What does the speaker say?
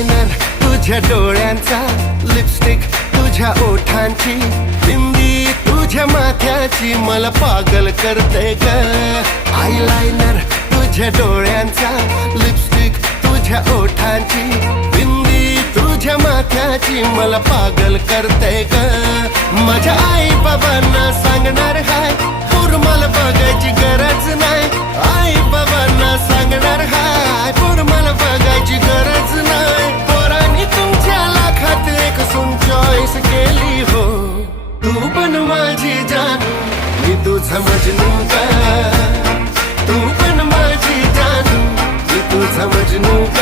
Eyeliner तुझ्या डोळ्यांचा, lipstick तुझ्या ओठांची, बिंदी तुझ्या माथ्याची मला पागल करते ग. आयलाइनर तुझ्या डोळ्यांचा, लिपस्टिक तुझ्या ओठांची, बिंदी तुझ्या माथ्याची मला पागल करते ग. माझ्या आई बाबांना सांगणार हाय, पोर मला बघायची गरज नाही. आई बाबांना सांगणार हाय, पोर मला बघायची गरज नाही. पोरांनी तुमच्या लाखात एक सून चॉईस केली हो. तू पण माझी जानू, मी तुझा मजनू ग. तू पण माझी जानू, मी तुझा मजनू ग.